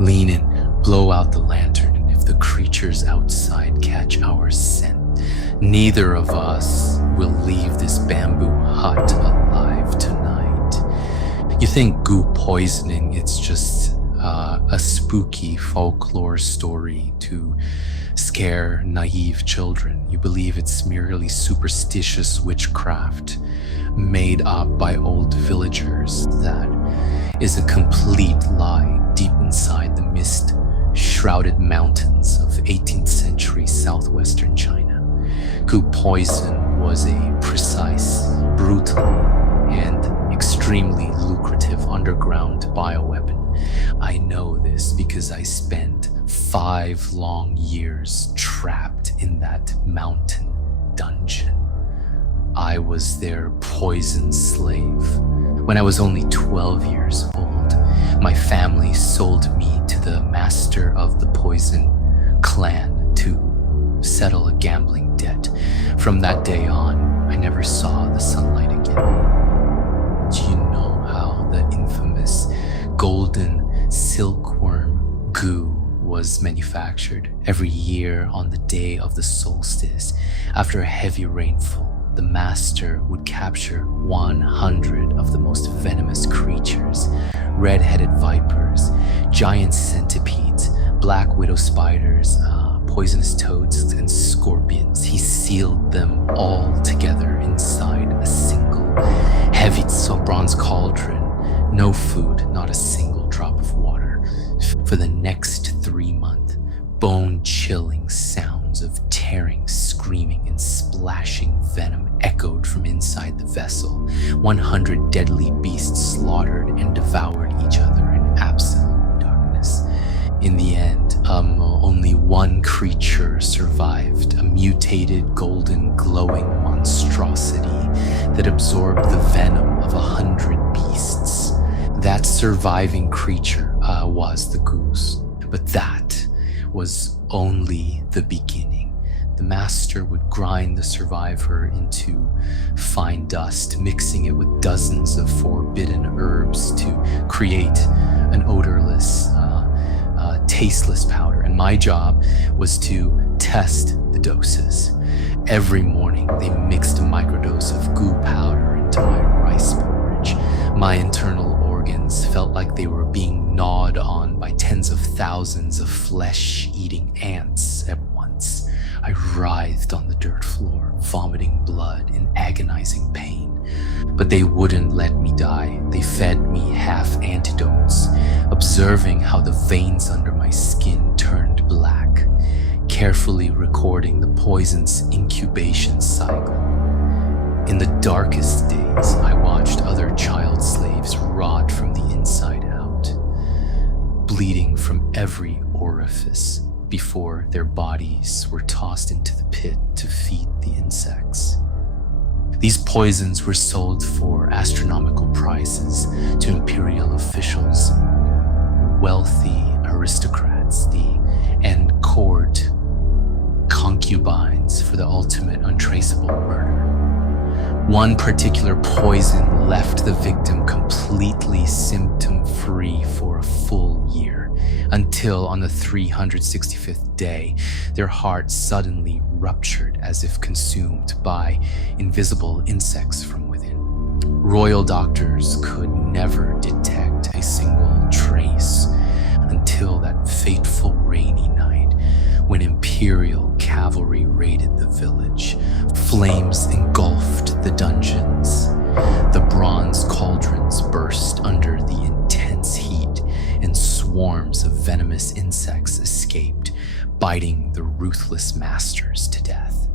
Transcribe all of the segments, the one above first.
Lean in, blow out the lantern, and if the creatures outside catch our scent, neither of us will leave this bamboo hut alive tonight. You think goo poisoning, it's just a spooky folklore story to scare naive children. You believe it's merely superstitious witchcraft made up by old villagers. That is a complete lie. Deep inside the mist-shrouded mountains of 18th century southwestern China, goo poison was a precise, brutal, and extremely lucrative underground bioweapon. I know this because I spent 5 long years trapped in that mountain dungeon. I was their poison slave. When I was only 12 years old, my family sold me to the master of the poison clan to settle a gambling debt. From that day on, I never saw the sunlight again. Do you know how the infamous golden silkworm goo was manufactured? Every year on the day of the solstice, after a heavy rainfall, the master would capture 100 of the most venomous creatures: red-headed vipers, giant centipedes, black widow spiders, poisonous toads, and scorpions. He sealed them all together inside a single heavy bronze cauldron. No food, not a single drop of water. For the next 3 months, bone-chilling sounds of tearing, screaming, and splashing venom echoed from inside the vessel. 100 deadly beasts slaughtered and devoured each other in absolute darkness. In the end, only one creature survived, a mutated, golden, glowing monstrosity that absorbed the venom of 100 beasts. That surviving creature was the goose. But that was only the beginning. The master would grind the survivor into fine dust, mixing it with dozens of forbidden herbs to create an odorless, tasteless powder. And my job was to test the doses. Every morning, they mixed a microdose of goo powder into my rice porridge. My internal organs felt like they were being gnawed on by tens of thousands of flesh-eating ants at once. I writhed on the dirt floor, vomiting blood in agonizing pain. But they wouldn't let me die. They fed me half antidotes, observing how the veins under my skin turned black, carefully recording the poison's incubation cycle. In the darkest days, I watched other child slaves rot from the inside out, bleeding from every orifice before their bodies were tossed into the pit to feed the insects. These poisons were sold for astronomical prices to imperial officials, wealthy aristocrats, and court concubines for the ultimate untraceable murder. One particular poison left the victim completely symptom-free for a full year, until on the 365th day, their heart suddenly ruptured as if consumed by invisible insects from within. Royal doctors could never detect a single trace until that fateful rainy night when imperial cavalry raided the village. Flames engulfed the dungeons. The bronze cauldrons burst under the intense heat, and swarms of venomous insects escaped, biting the ruthless masters to death.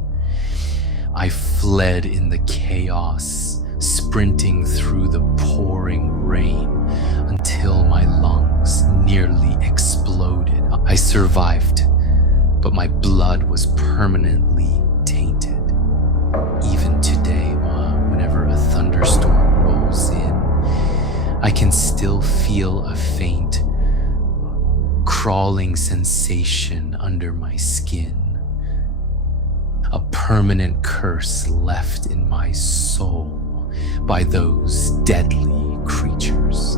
I fled in the chaos, sprinting through the pouring rain until my lungs nearly exploded. I survived, but my blood was permanently tainted. Even today, whenever a thunderstorm rolls in, I can still feel a faint, crawling sensation under my skin. A permanent curse left in my soul by those deadly creatures.